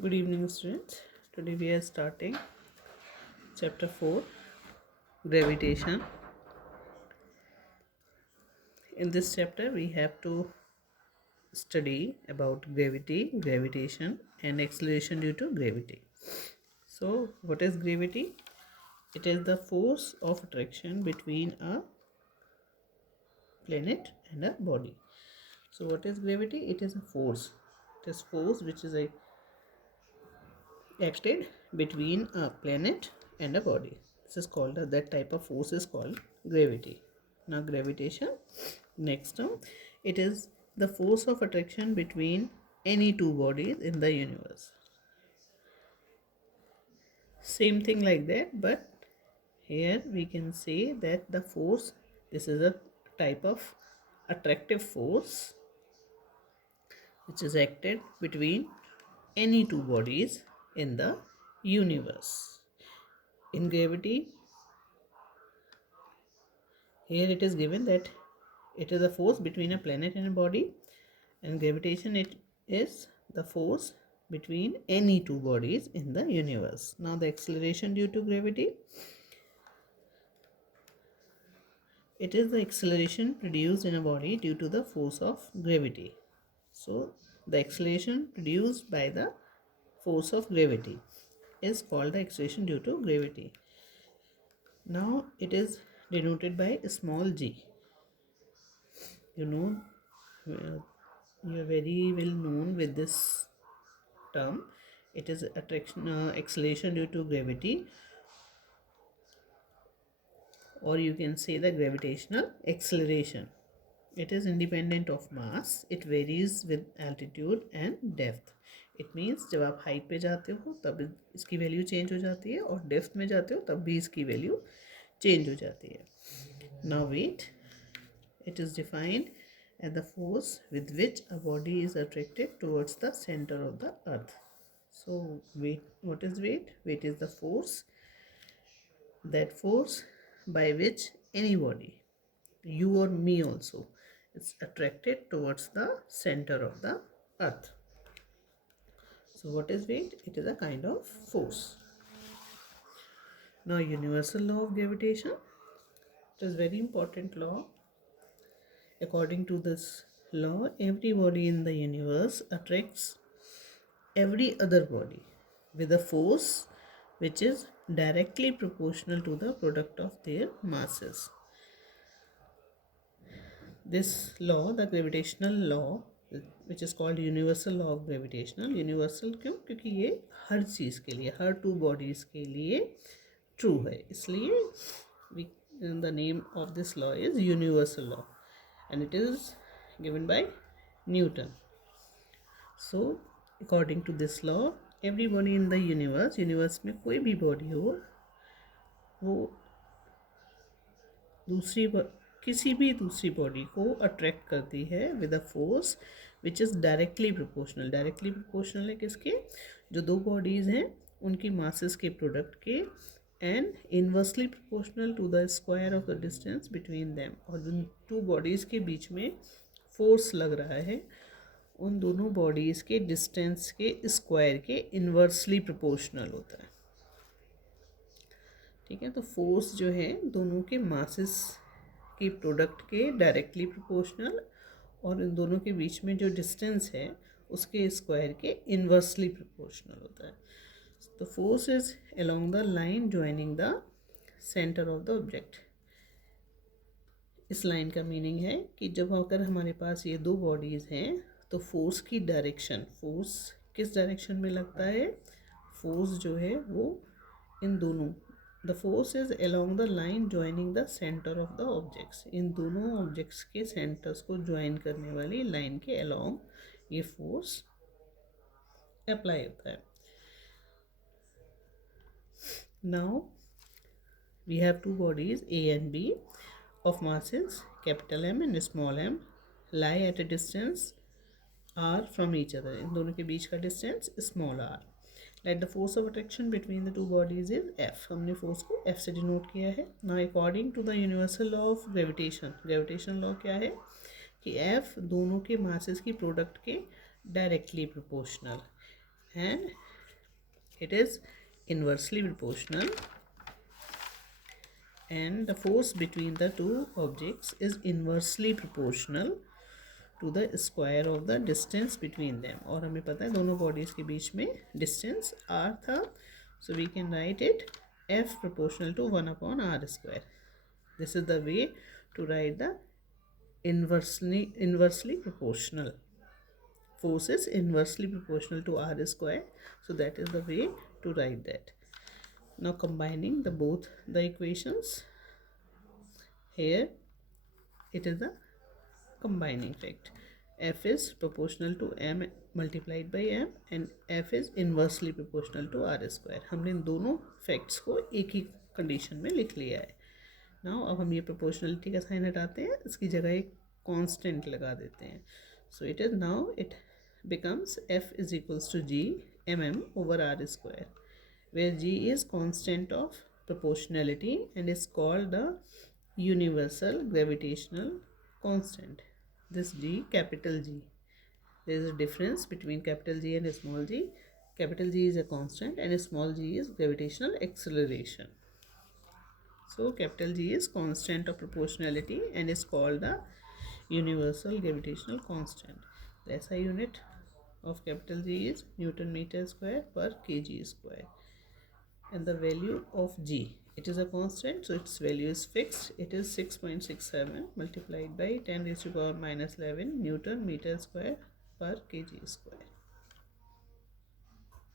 Good evening, students. Today we are starting chapter 4, Gravitation. In this chapter, we have to study about gravity, gravitation, and acceleration due to gravity. So, what is gravity? It is the force of attraction between a planet and a body. So, what is gravity? It is a force. It is force which is acted between a planet and a body. This is called that type of force is called gravity. Now gravitation, next term, it is the force of attraction between any two bodies in the universe. Same thing like that, but here we can say that the force, this is a type of attractive force which is acted between any two bodies in the universe. In gravity, here it is given that it is a force between a planet and a body, and gravitation, it is the force between any two bodies in the universe. Now the acceleration due to gravity, it is the acceleration produced in a body due to the force of gravity. So the acceleration produced by the force of gravity is called the acceleration due to gravity. Now it is denoted by a small g. You know, you are very well known with this term. It is attraction acceleration due to gravity, or you can say the gravitational acceleration. It is independent of mass. It varies with altitude and depth. It means जब आप height पे जाते हो तब इसकी value change हो जाती है, और डेप्थ में जाते हो तब भी इसकी वैल्यू चेंज हो जाती है. Now weight, it is defined as the force with which a body is attracted towards the center of the earth. So weight, what is weight? Weight is the force, that force by which anybody, you or me also, is attracted towards the center of the earth. So what is weight? It is a kind of force. Now universal law of gravitation, it is very important law. According to this law, every body in the universe attracts every other body with a force which is directly proportional to the product of their masses. This law, the gravitational law, which is called universal law of gravitational, universal क्यों? क्योंकि ये हर चीज़ के लिए, हर to bodies के लिए true है, इसलिए the name of this law is universal law, and it is given by Newton. So according to this law, everybody in the universe में कोई भी बॉडी हो, वो किसी भी दूसरी बॉडी को अट्रैक्ट करती है with a force which is directly proportional. Directly proportional है किसके? जो दो बॉडीज़ हैं उनकी मासेस के प्रोडक्ट के, and inversely proportional to the square of the distance between them. और जिन टू बॉडीज़ के बीच में फोर्स लग रहा है उन दोनों बॉडीज़ के डिस्टेंस के स्क्वायर के इनवर्सली प्रोपोर्शनल होता है. ठीक है, तो फोर्स जो है दोनों के मासेस की प्रोडक्ट के डायरेक्टली प्रोपोर्शनल, और इन दोनों के बीच में जो डिस्टेंस है उसके स्क्वायर के इन्वर्सली प्रोपोर्शनल होता है. तो force is along the line joining the centre of the object. इस लाइन का मीनिंग है कि जब अगर हमारे पास ये दो बॉडीज़ हैं तो फोर्स की डायरेक्शन, फोर्स किस डायरेक्शन में लगता है? फोर्स जो है वो इन दोनों, the force is along the line joining the centre of the objects. इन दोनों ऑब्जेक्ट्स के सेंटर्स को ज्वाइन करने वाली लाइन के अलोंग ये फोर्स अप्लाई होता है. Now we have two bodies A and B of masses capital M and small m lie at a distance r from each other. इन दोनों के बीच का distance small r. Let the force of attraction between the two bodies is F. हमने force को F से denote किया है. Now according to the universal law of gravitation, gravitation law क्या है कि F दोनों के मासेस की प्रोडक्ट के directly proportional, and it is inversely proportional, and the force between the two objects is inversely proportional to the square of the distance between them. और हमें पता है दोनों bodies के बीच में distance r था, so we can write it F proportional to 1 upon r square. This is the way to write the inversely proportional. Force is inversely proportional to r square, so that is the way to write that. Now combining both the equations, here it is the combining fact. F is proportional to m multiplied by m and F is inversely proportional to r square. हमने इन दोनों facts को एक ही condition में लिख लिया है. Now अब हम ये प्रोपोर्शनलिटी का साइन हटाते हैं, इसकी जगह एक कांस्टेंट लगा देते हैं. So it is now it becomes F is equals to G mm over r square, where G is constant of proportionality and is called the universal gravitational constant. This G, capital G, there is a difference between capital G and small g. Capital G is a constant and small g is gravitational acceleration. So capital G is constant of proportionality and is called the universal gravitational constant. The SI unit of capital G is Newton meter square per kg square. And the value of G, it is a constant, so its value is fixed. It is 6.67 multiplied by 10 raised to power minus 11 Newton meter square per kg square.